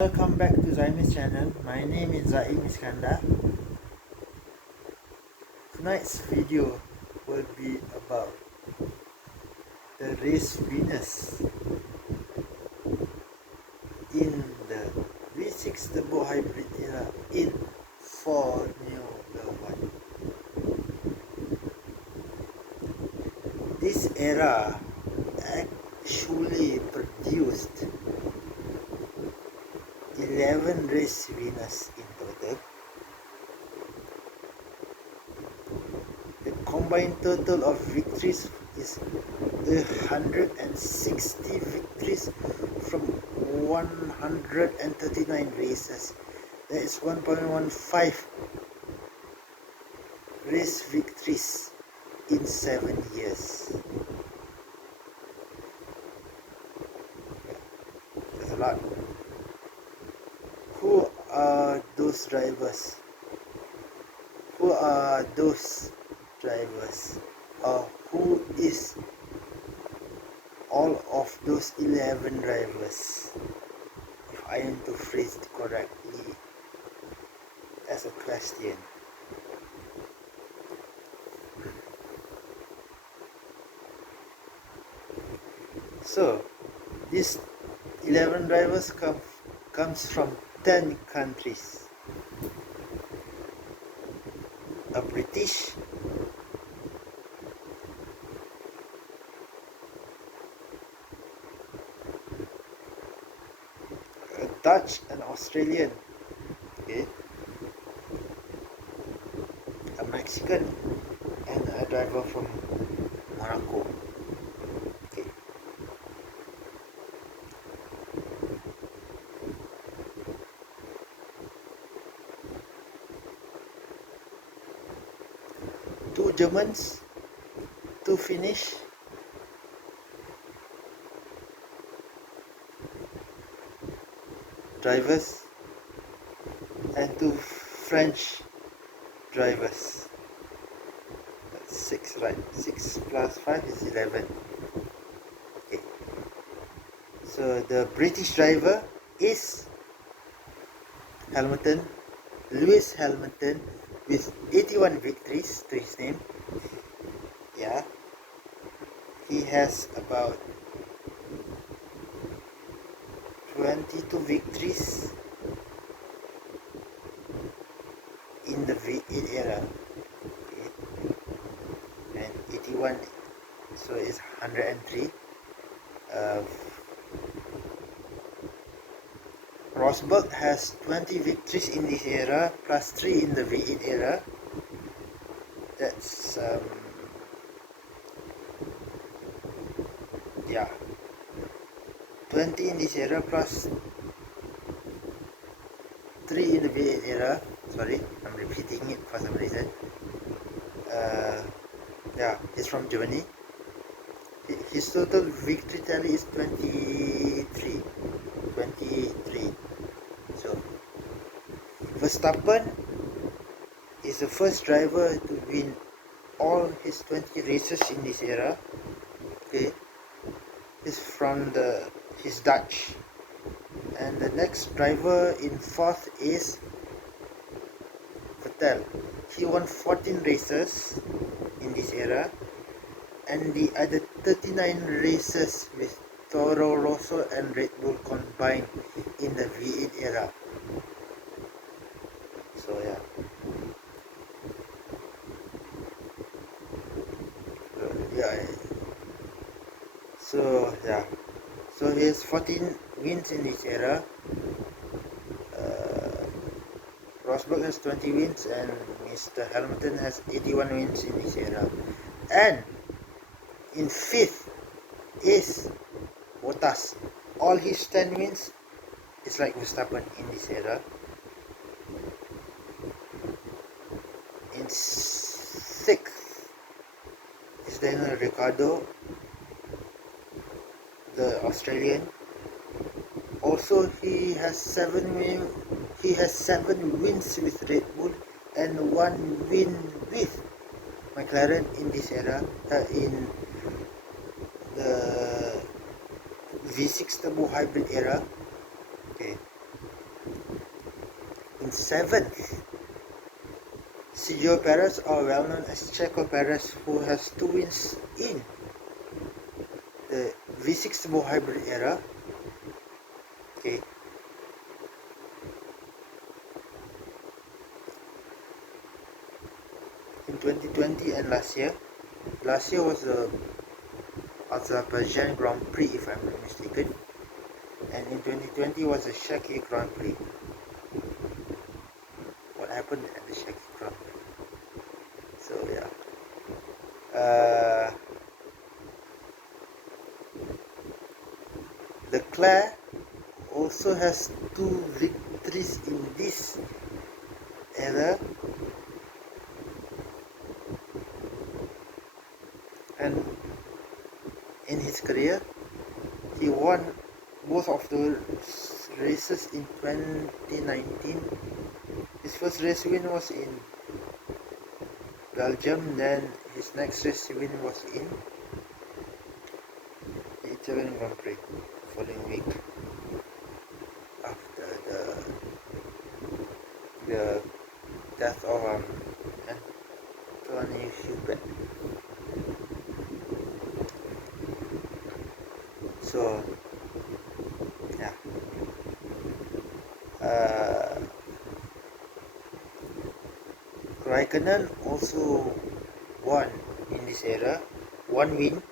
Welcome back to Zaimis channel. My name is Zaim Iskandar. Tonight's video will be about the race winners in the V6 Turbo Hybrid era in Formula 1. This era actually produced 11 race winners in total. The combined total of victories is 160 victories from 139 races. That is 1.15 race victories in 7 years. That's a lot. Who are those drivers? Who are those drivers? Or who is all of those 11 drivers? If I am to phrase it correctly as a question. So, these 11 drivers comes from 10 countries. A British, a Dutch, an Australian, okay, a Mexican, and a driver from Morocco. Okay. Two Germans, two Finnish, drivers, and two French drivers. That's 6, right? 6 plus 5 is 11. Okay. So the British driver is Hamilton, Lewis Hamilton, with 81 victories to his name. Yeah, he has about 22 victories in the V8 era. Okay. And 81, so it's 103. Ros Bot has 20 victories in this era plus 3 in the V8 era. That's yeah, 20 in this era plus 3 in the V8 era. Sorry, I'm repeating it for some reason. Yeah, he's from Germany. His total victory tally is 23. So Verstappen is the first driver to win all his 20 races in this era. Okay, he's Dutch, and the next driver in fourth is Vettel. He won 14 races in this era, and the other 39 races with Toro Rosso and Red Bull combined in the V8 era. So yeah. So he has 14 wins in this era. Rosberg has 20 wins and Mr. Hamilton has 81 wins in this era. And in fifth is Bottas. All his 10 wins is like Verstappen in this era. In sixth is Daniel Ricciardo, the Australian. Also, he has 7 wins with Red Bull and 1 win with McLaren in this era, in the V6 Turbo Hybrid era. Okay. In 7th, Sergio Perez, or well known as Checo Perez, who has 2 wins in the V6 turbo hybrid era. Okay. In 2020 and last year. Last year was the Azerbaijan Grand Prix, if I'm not mistaken. And in 2020 was the Shaki Grand Prix. What happened at the Shaki Grand Prix? So yeah. Leclerc also has 2 victories in this era, and in his career he won both of the races in 2019. His first race win was in Belgium, then his next race win was in the Italian Grand Prix following week after the death of Anthony Hubert. So yeah, Raikkonen also won in this era, 1 win,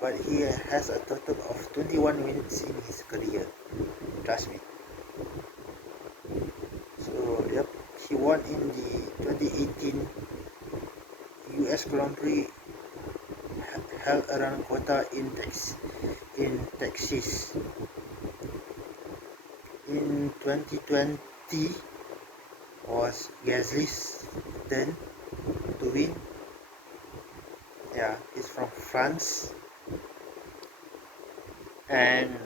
but he has a total of 21 wins in his career. Trust me. So yep, he won in the 2018 US Grand Prix held around Kota in Texas. In 2020 was Gasly's turn to win. Yeah, he's from France. And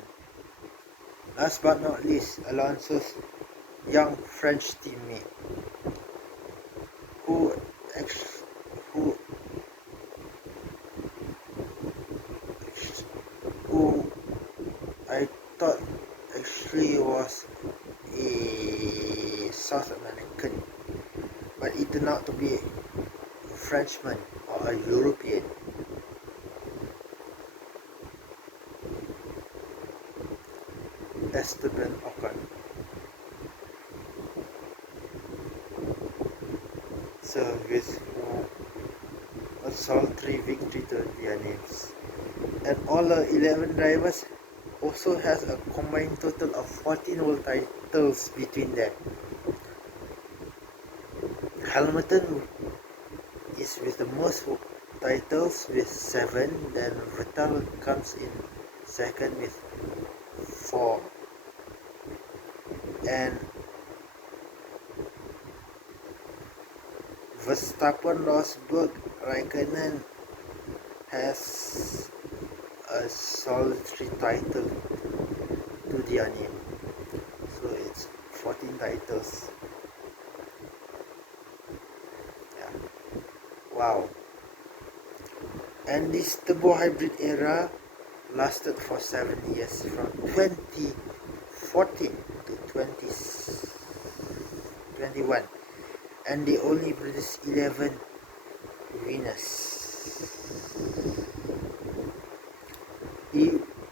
last but not least, Alonso's young French teammate, who I thought actually was a South American, but it turned out to be a Frenchman or a European. Esteban Ocon. So with a sultry victory to their names. And all the 11 drivers also has a combined total of 14 world titles between them. Hamilton is with the most titles with 7, then Vettel comes in second with 4, and Verstappen, Ros Bot, Raikkonen has a solitary title to their name, so it's 14 titles. Yeah, wow. And this turbo hybrid era lasted for 7 years, from 2014 to 2021, and they only produced 11 winners.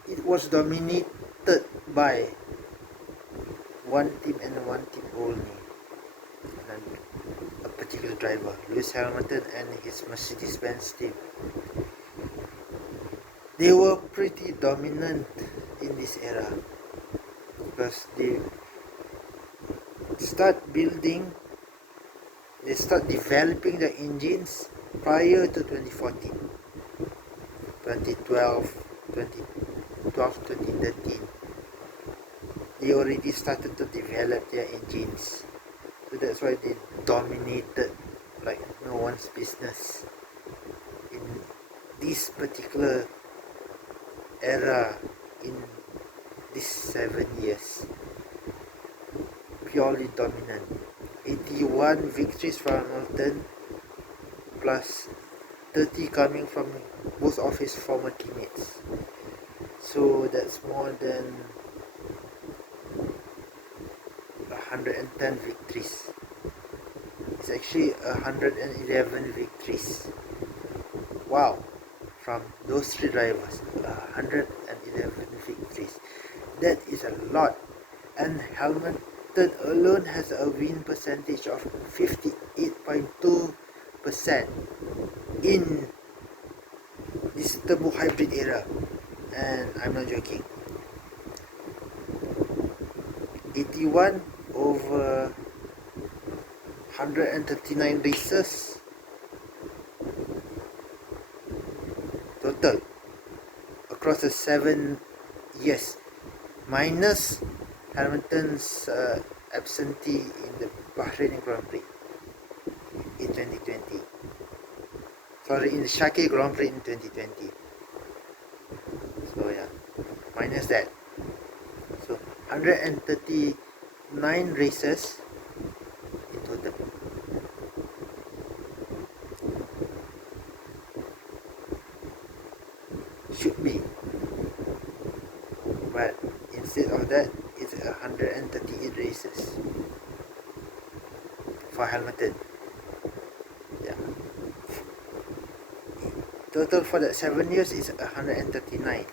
It was dominated by one team and one team only, and a particular driver, Lewis Hamilton and his Mercedes-Benz team. They were pretty dominant in this era because they start developing the engines prior to 2014, 2013. They already started to develop their engines, so that's why they dominated like no one's business in this particular era, in these 7 years. Purely dominant. 81 victories from Hamilton, plus 30 coming from both of his former teammates. So that's more than 110 victories. It's actually 111 victories. Wow, from those three drivers, 111 victories. That is a lot. And Hamilton alone has a win percentage of 58.2% in this turbo hybrid era. And I'm not joking. 81 over 139 races total across the 7 years, minus Hamilton's absentee in the Bahrain Grand Prix in 2020. Sorry, in the Shaki Grand Prix in 2020. So yeah, minus that. So 139 races in total. Should be, but instead of that, it's 138 races for Hamilton. Yeah. Total for that 7 years is 139,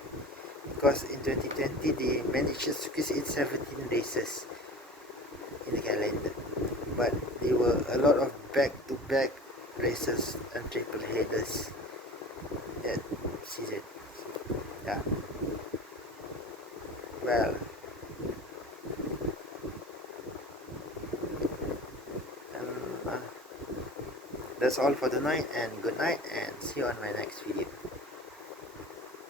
because in 2020 they managed to squeeze in 17 races in the calendar, but there were a lot of back-to-back races and triple headers that season. Yeah. Well, that's all for tonight, and good night, and see you on my next video.